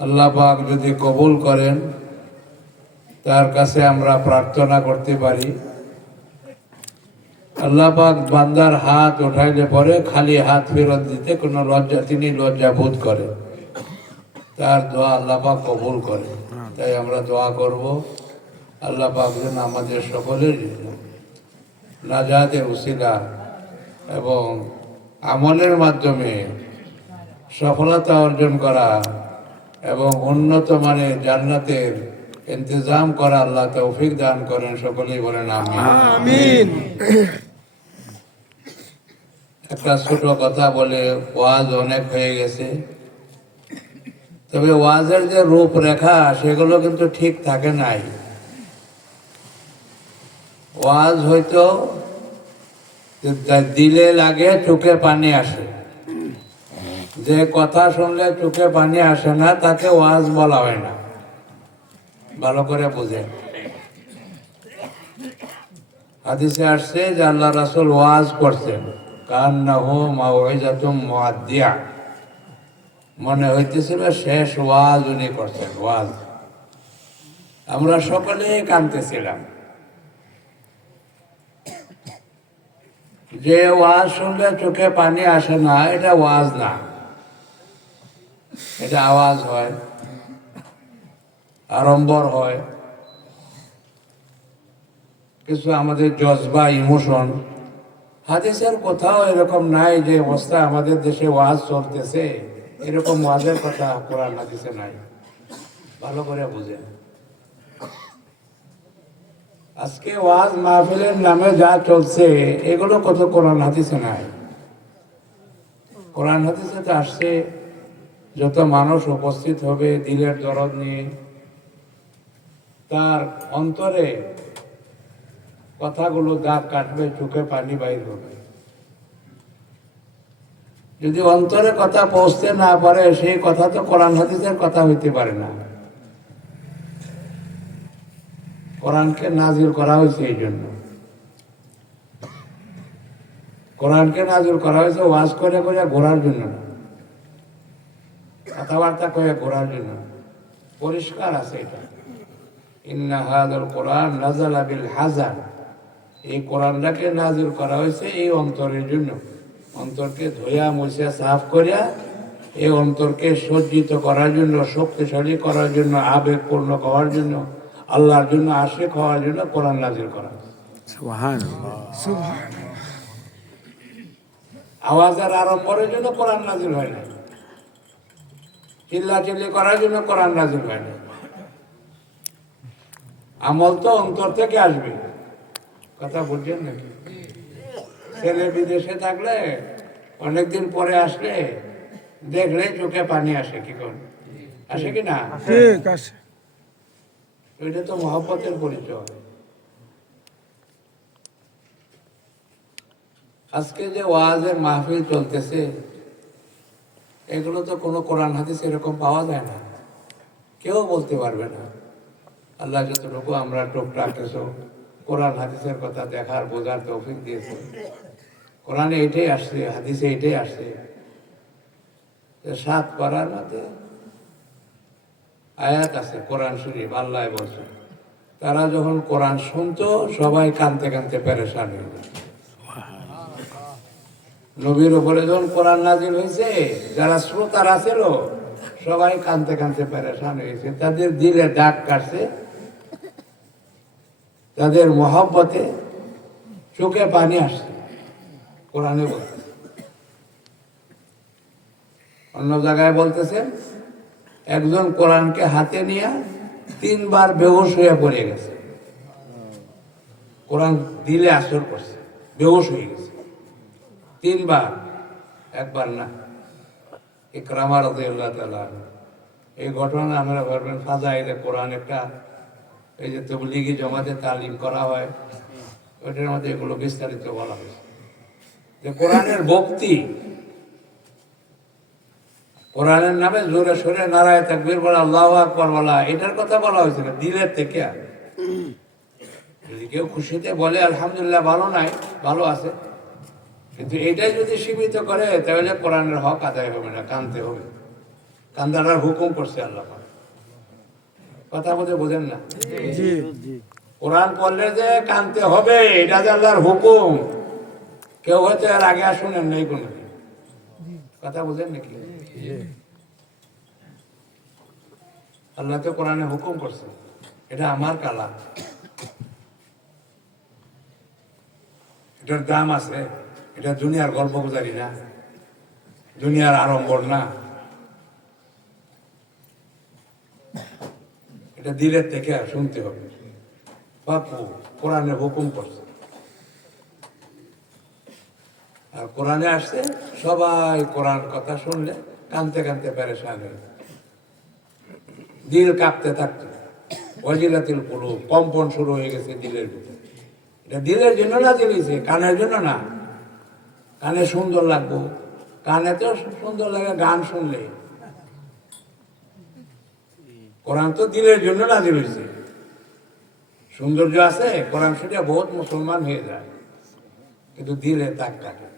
আল্লাহ পাক যদি কবুল করেন, তার কাছে আমরা প্রার্থনা করতে পারি। আল্লাহ পাক বান্দার হাত উঠাইলে পরে খালি হাত ফেরত দিতে কোনো লজ্জা, তিনি লজ্জা বোধ করেন। তার দোয়া আল্লাহ পাক কবুল করে তাই আমরা দোয়া করব, আল্লাহ পাক যেন আমাদের সকলের নাজাতে উসিলা এবং আমলের মাধ্যমে সফলতা অর্জন করা এবং উন্নত মানের জান্নাতের ইন্তজাম করা আল্লাহ তৌফিক দান করেন। সকলেই বলেন আমিন। একটা ছোট কথা বলে ওয়াজ অনেক হয়ে গেছে। তবে ওয়াজের যে রূপরেখা সেগুলো কিন্তু ঠিক থাকে নাই। ওয়াজ হয়তো দিলে লাগে চোখে পানি আসে। যে কথা শুনলে চোখে পানি আসে না, তাকে ওয়াজ বলা হয় না। ভালো করে বুঝেন। হাদিসে আসছে যে আল্লাহ রাসুল ওয়াজ করছেন। কান না হো মা মাওয়াইজাতুম মুআদ্দিয়া। মনে হইতেছিল শেষ ওয়াজ উনি করছেন, ওয়াজ। আমরা সকলেই কানতেছিলাম যে ওয়াজ শুনলে চোখে পানি আসে না, এটা ওয়াজ না। এটা আওয়াজ হয়, আড়ম্বর হয়। কিছু আমাদের জজবা, ইমোশন। হাদিসের কোথাও এরকম নাই যে অবস্থা আমাদের দেশে ওয়াজ চলতেছে। এরকম ওয়াজের কথা কোরআন হাদিসে নাই। ভালো করে বুঝেন। আজকে ওয়াজ মাহফিলের নামে যা চলছে, এগুলো কত কোরআন হাদিসে নাই। কোরআন হাদিসে তো আসছে যত মানুষ উপস্থিত হবে দিলের দরদ নিয়ে, তার অন্তরে কথাগুলো দাগ কাটবে, চোখে পানি বাইর হবে। যদি অন্তরে কথা পৌঁছতে না পারে, সেই কথা তো কোরআন হাদিসের কথা হইতে পারে না। কোরআনকে নাজিল করা হয়েছে এই জন্য। কোরআনকে নাজিল করা হয়েছে ওয়াজ করে করে ঘোরার জন্য না। কথাবার্তা করে ঘোরার জন্য না। পরিষ্কার আছে এটা। ইন্না কোরআন নাজালা বিল হাজার। এই কোরআনটাকে নাজিল করা হয়েছে এই অন্তরের জন্য। অন্তরকে ধোয়া মুছিয়া সাফ করিয়া এই অন্তরকে সজ্জিত করার জন্য শক্তিশালী করার জন্য আবেগপূর্ণ করার জন্য আল্লাহর জন্য আশেক হওয়ার জন্য কোরআন নাজিল করা আওয়াজের আরম্ভের জন্য কোরআন নাজির হয় না চিল্লা চিল্লি করার জন্য কোরআন নাজিল হয় না। আমল তো অন্তর থেকে আসবে। কথা বলছেন নাকি? ছেলে বিদেশে থাকলে অনেকদিন পরে আসলে দেখলে চোখে পানি আসে কি কোন? আসে কি না? এটা তো মহব্বতের পরিচয়। আজকে যে ওয়াজের মাহফিল চলতেছে এগুলো তো কোনো কোরআন, হাদিস এরকম পাওয়া যায় না। কেউ বলতে পারবে না। আল্লাহ যতটুকু আমরা টুকটাক কিছু কোরআন, হাদিসের কথা দেখার, বোঝার তৌফিক দিয়েছে। কোরআনে এটাই আসছে, হাদিসে এটাই আসছে। সাত পাড়ার মধ্যে আয়াত আছে, কোরআন শরীফ, আল্লাহ বলছে। তারা যখন কোরআন শুনতো, সবাই কানতে কানতে পেরেশান হয়ে। নবীর উপরে যখন কোরআন নাজিল হয়েছে, যারা শ্রোতারা ছিল সবাই কানতে কানতে পেরেশান হয়েছে। তাদের দিলে দাগ কাটছে, তাদের মহব্বতে চোখে পানি আসছে, কোরআনে অন্য জায়গায় বলতেছেন, একজন কোরআনকে হাতে নিয়ে তিনবার বেহুশ হয়ে পড়ে গেছে। কোরআন দিলে আসর করছে, বেহুশ হয়ে গেছে। তিনবার, একবার না। ইকরামার আল্লাহ তালা এই ঘটনা আমরা ভাববেন ফাজাইলে কোরআন একটা, এই যে তবলিগি জমাতে তালিম করা হয় ওইটার মধ্যে এগুলো বিস্তারিত বলা হয়েছে। যে কোরআনের ভক্তি, কোরআনের নামে জোরে সোরে নারায় তাকবীর বলা, আল্লাহ আকবর বলা, এটার কথা বলা হয়েছিল দিলের থেকে। যদি কেউ খুশিতে বলে, আলহামদুলিল্লাহ, ভালো নাই, ভালো আছে। কিন্তু এটাই যদি সীমিত করে তাহলে কোরআনের হক আদায় হবে না কানতে হবে। কান্দারার হুকুম করছে আল্লাহ কথা বলতে বোঝেন না? কোরআন পড়লে যে কানতে হবে এটা যে আল্লাহর হুকুম। কেউ হয়তো এর আগে আর শুনেন নেই কোনো কথা বোঝেন নাকি আল্লাহ তো কোরআনে হুকুম করছে। এটা আমার কালাম। এটার দাম আছে। এটা দুনিয়ার গল্প গুজারি না। দুনিয়ার আড়ম্বর না। এটা দিলের থেকে শুনতে হবে। বাপু কোরআনে হুকুম করছে। আর কোরআনে আসছে, সবাই কোরআন কথা শুনলে কানতে কানতে পেরেশান হয়ে। দিল কাঁপতে থাকতো। অজিলাতিল কুলু কম্পন শুরু হয়ে গেছে দিলের ভিতরে। এটা দিলের জন্য না দিলেছে কানের জন্য না? কানে সুন্দর লাগবো। কানে তো সুন্দর লাগে, গান শুনলে। কোরআন তো দিলের জন্য না দিলেছে সৌন্দর্য আছে, কোরআন শুনে বহুত মুসলমান হয়ে যায়। কিন্তু দিলে তাক কাটে।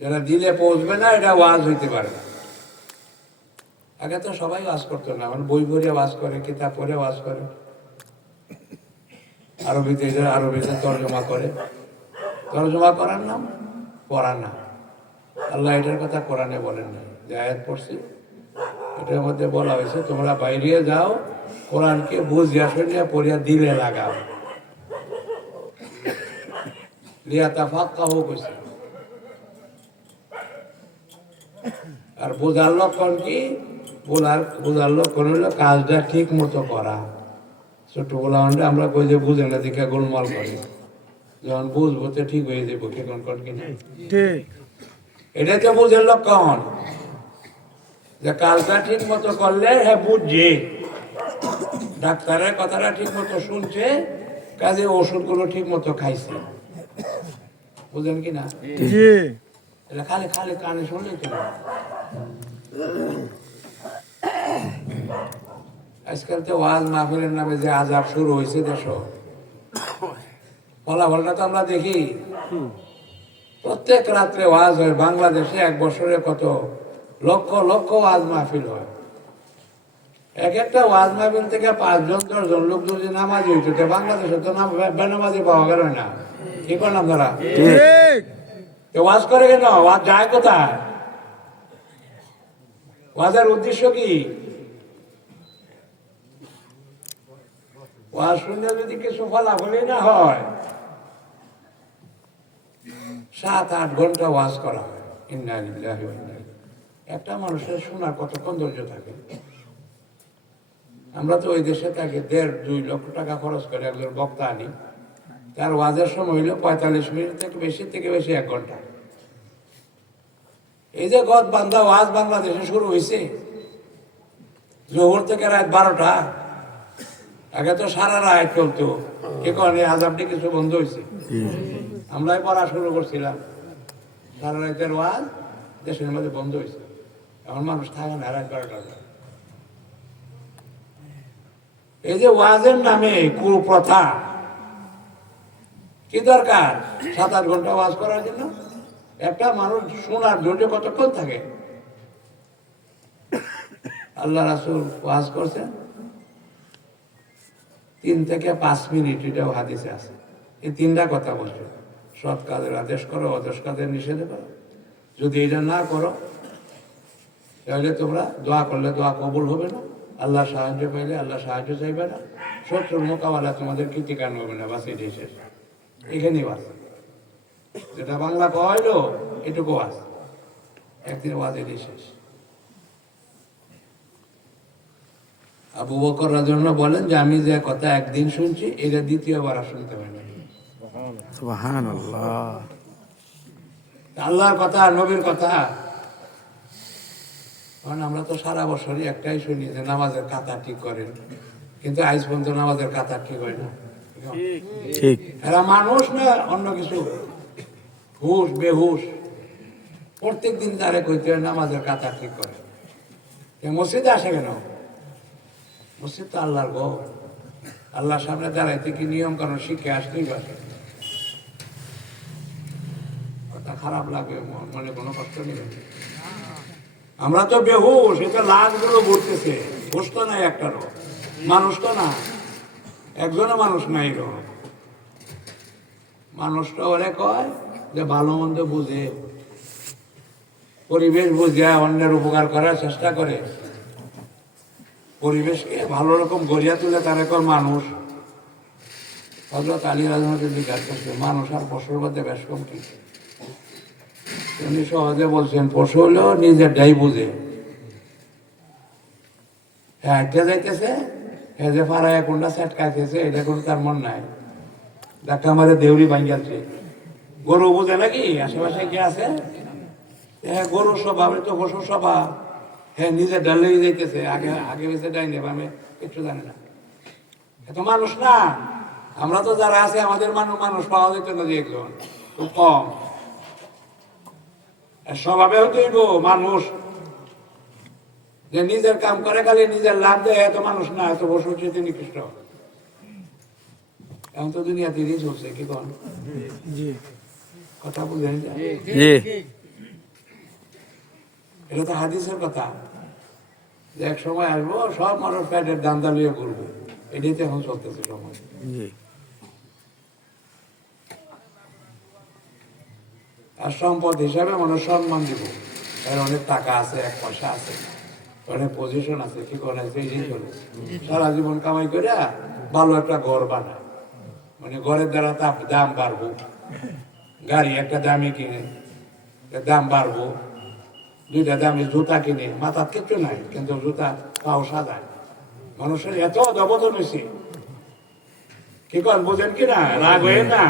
যারা দিলে পৌঁছবে না, এটা ওয়াজ হইতে পারে না। আগে তো সবাই ওয়াজ করতো না মানে বই পড়ে ওয়াজ করে, কিতাব পড়ে ওয়াজ করে। আরবিতে আরবিতে তর্জমা করে। তর্জমা করার নাম? পড়া না আল্লাহ এটার কথা কোরআনে বলেন না যে আয়াত পড়ছি, এটার মধ্যে বলা হয়েছে, তোমরা বাইরে যাও, কোরআনকে বুঝিয়া শুনিয়া পড়িয়া দিলে লাগাও। লিয়া তাফাক কাহু কইছে। আর বোঝার লক্ষণ কি? বোঝার বোঝার লক্ষণ হলো কাজটা ঠিক মতো করা। ছোট বলা আমরা কই যে বুঝে না, দেখে গোলমাল করি। যখন বুঝব তো ঠিক হয়ে যাব কেমন কন কিনা ঠিক। এটা তো বুঝের লক্ষণ যে কাজটা ঠিক মতো করলে হ্যাঁ বুঝছে। ডাক্তারের কথাটা ঠিক মতো শুনছে কাজে ওষুধগুলো ঠিক মতো খাইছে। বুঝলেন কি না? এটা খালি খালি কানে শুনলে তো না। আজকাল তো ওয়াজ মাহফিলের নামে যে আজাব শুরু হয়েছে দেশ ফলাফলটা তো আমরা দেখি। প্রত্যেক রাত্রে ওয়াজ হয়। বাংলাদেশে এক বছরে কত? লক্ষ লক্ষ ওয়াজ মাহফিল হয়। এক একটা ওয়াজ মাহফিল থেকে পাঁচজন দশজন লোক যদি নামাজি হইতো তো বাংলাদেশে তো নাম বেনামাজি পাওয়া গেল না। কি করলাম তারা? ওয়াজ করে কেন? ওয়াজ যায় কোথায়? ওয়াজের উদ্দেশ্য কি? ওয়াজ শুনলে যদি কিছু ফলাফলই না হয় সাত আট ঘণ্টা ওয়াজ করা হয়। একটা মানুষের শোনার কতক্ষণ ধৈর্য থাকে। আমরা তো ওই দেশে থাকি, দেড় দুই লক্ষ টাকা খরচ করে একজন বক্তা আনি। তার ওয়াজের সময় হইল পঁয়তাল্লিশ মিনিট থেকে বেশি থেকে বেশি এক ঘণ্টা। এই যে গদ বান্ধা ওয়াজ বাংলাদেশে শুরু হয়েছে জোহর থেকে রাত বারোটা। আগে তো সারা রাত চলতো। এখন এই আজাবটি কিছু বন্ধ হয়েছে আমরাই পড়া শুরু করছিলাম। সারা রাতের ওয়াজ দেশের মধ্যে বন্ধ হয়েছে। এখন মানুষ থাকে না রাত বারোটা এই যে ওয়াজের নামে কুপ্রথা, কি দরকার? সাত আট ঘণ্টা ওয়াজ করার জন্য? একটা মানুষ শোনার ধৈর্য কতক্ষণ থাকে? আল্লাহ রাসুল ওয়াজ করছেন। তিন থেকে পাঁচ মিনিট এটাও হাদিসে আছে। এই তিনটা কথা বলছো সৎ কাজের আদেশ করো, অদেশ কাজের নিষেধ করো। যদি এটা না করো, তাহলে তোমরা দোয়া করলে দোয়া কবুল হবে না। আল্লাহ সাহায্য পাইলে আল্লাহ সাহায্য চাইবে না। শত্রুর মোকাবেলা তোমাদের কৃতিকান হবে না বাস এটাই এখানেই বাস। যেটা বাংলা কয়লো এটুকু বাস। একদিন বাস এটাই আবু বকর রাজন বলেন যে, আমি যে কথা একদিন শুনছি, এটা দ্বিতীয়বার শুনতে পারি না আল্লাহর কথা নবীর কথা। কারণ আমরা তো সারা বছরই একটাই শুনি যে নামাজের কাতা ঠিক করেন। কিন্তু আজ পর্যন্ত নামাজের কাতা ঠিক হয় না। ঠিক। এরা মানুষ না অন্য কিছু। হুশ বেহুশ। প্রত্যেক দিন তারে কইতে হয় নামাজের কাতা ঠিক করে মসজিদে আসে কেন? মসজিদ তো আল্লাহর গো আল্লাহর সামনে দাঁড়াইতে কি নিয়ম কারণ শিখে আসতেই পারে কথা খারাপ লাগে, ম- মনে কোনো কষ্ট নেই। আমরা তো বেহুশ এটা লাশগুলো ঘুরতেছে হুশ তো নাই একটারও। মানুষ তো না একজনও মানুষ নাই রো। মানুষটা ওরে কয় যে ভালো মন্দ বুঝে। পরিবেশ বুঝে, অন্যের উপকার করার চেষ্টা করে। পরিবেশকে ভালো রকম গড়িয়া তুলে তারা কর মানুষ। হজরত আলী রাজনাথ জিজ্ঞাসা করছে, মানুষ আর পশুর মধ্যে বেশ কম উনি সহজে বলছেন, পশু হলেও নিজের ডাই বুঝে হাঁটতে যাইতেছে হ্যাঁ যে ফারায় কোনটা সেট খাইতেছে এটা কোনো তার মন নাই। দেখা আমাদের দেউরি ভাঙ্গাচ্ছে। গরু বুঝে নাকি? আশেপাশে কি আছে? হ্যাঁ গরুর স্বভাব তো পশুর স্বভাব হ্যাঁ নিজে ডালেই যাইতেছে। আগে আগে বেঁচে ডাইনে আমি কিচ্ছু জানি না। এত মানুষ না। আমরা তো যারা আছে, আমাদের মানুষ মানুষ পাওয়া যেত না যে একজন। খুব কম। আর স্বভাবেও তৈব মানুষ। যে নিজের কাম করে খালি নিজের লাভ দেয় এত মানুষ না এত বসে হচ্ছে নিকৃষ্ট। এখন তো দুনিয়া তিরিশ চলছে কি কন? কথা বুঝলেন জি এটা তো হাদিসের কথা। যে এক সময় আসব সব মানুষ প্যাটের দান্দা লিয়ে ঘুরবো। এটাই তো এখন চলতেছে সময়। আর সম্পদ হিসাবে মানুষ সম্মান দিব। তার অনেক টাকা আছে, এক পয়সা আছে, অনেক পজিশন আছে, কি করে সারা জীবন কামাই করে ভালো একটা ঘর বানায়। মানে ঘরের দ্বারা তাপ দাম বাড়বো। গাড়ি একটা দামি কিনে দাম বাড়বো। দুইটা দামি জুতা কিনে, মাথার কিচ্ছু নাই, কিন্তু জুতা পাও সাদায় মানুষের এত অধবদন হয়েছে কি কর বুঝেন কি না? রাগ হয়ে না?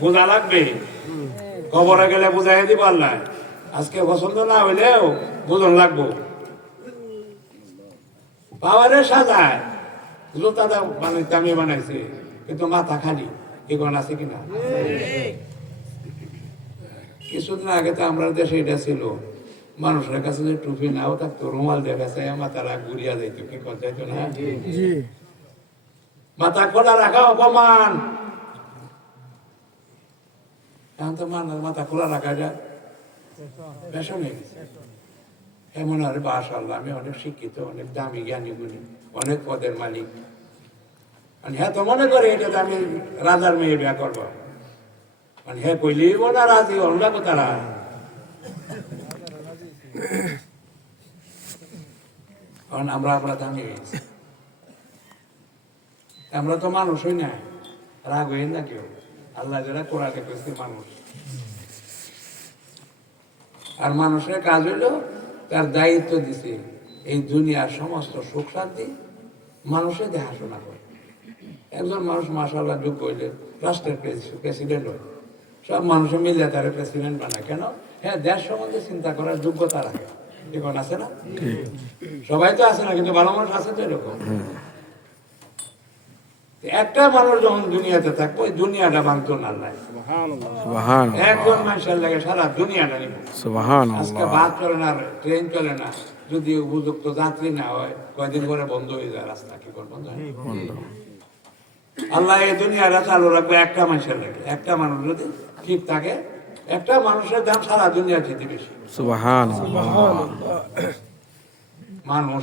বোঝা লাগবে। কবরে গেলে বুঝাই দিব আল্লাহ আজকে পছন্দ না হইলেও বুঝন লাগবো। পাওয়ারে সাজায়। জুতা দাম মানে দামি বানাইছে। কিন্তু মাথা খালি। কোন আছে কিনা? কিছুদিন আগে তো আমরা দেশে এটা ছিল। মানুষের কাছে যে টুপি নাও থাকতো রুমাল দেখাছে মাথারা ঘুরিয়া যাইতো। কি যাইতো না? মাথা খোলা রাখা অপমান। এখন তো মানুষ মাথা খোলা রাখা যায় হয়ে গেছে এমন আর বাস আল্লাহ আমি অনেক শিক্ষিত অনেক দামি জ্ঞানী গুণী অনেক পদের মালিক মানে হ্যাঁ তো মনে করে এটা আমি রাজার মেয়ে বিয়া করব মানে হ্যাঁ কইলেই না রাজি অন্য তারা কারণ আমরা আমরা দামি হয়ে গেছি আমরা তো না রাগ হই না কেউ আল্লাহ যারা কোরআনে কইছে মানুষ। আর মানুষের কাজ হইল তার দায়িত্ব দিছে এই দুনিয়ার সমস্ত সুখ শান্তি মানুষের দেখাশোনা করে। একজন মানুষ মাসাল্লাহ যোগ্য হইলে রাষ্ট্রের প্রেসিডেন্ট হয় সব মানুষে মিলে তার প্রেসিডেন্ট বানায়। কেন? হ্যাঁ দেশ সম্বন্ধে চিন্তা করার যোগ্যতা রাখে। এখন আছে না? সবাই তো আছে না কিন্তু ভালো মানুষ আছে তো এরকম। একটা মানুষ যখন দুনিয়াতে থাকব ওই দুনিয়াটা ভাঙতো না মানুষের লাগে সারা দুনিয়াটা নিব। আজকে বাস চলে না ট্রেন চলে না যদি উপযুক্ত যাত্রী না হয় কয়দিন পরে বন্ধ হয়ে যায় রাস্তা কি করে বন্ধ হয়? আল্লাহ এই দুনিয়াটা চালু রাখবে একটা মানুষের লাগে। একটা মানুষ যদি ঠিক থাকে একটা মানুষের দাম সারা দুনিয়া যেতে বেশি। মানুষ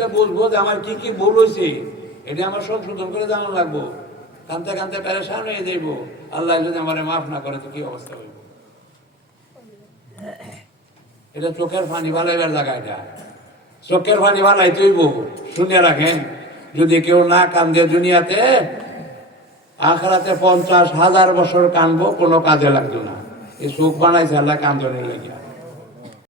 তো বুঝব যে আমার কি কি ভুল হয়েছে? এটা আমার সংশোধন করে জানা লাগবো। কানতে কানতে পেরেশান হয়ে যাইব। আল্লাহ যদি আমার মাফ না করে তো কি অবস্থা হইব? এটা চোখের পানি ভালাইবার জায়গা এটা। চোখের পানি ভালাই তুইব শুনে রাখেন। যদি কেউ না কান্দে দুনিয়াতে, আখরাতে পঞ্চাশ হাজার বছর কানবো, কোনো কাজে লাগতো না। এই চোখ বানাইছে, আল্লাহ কান্দনের লেগে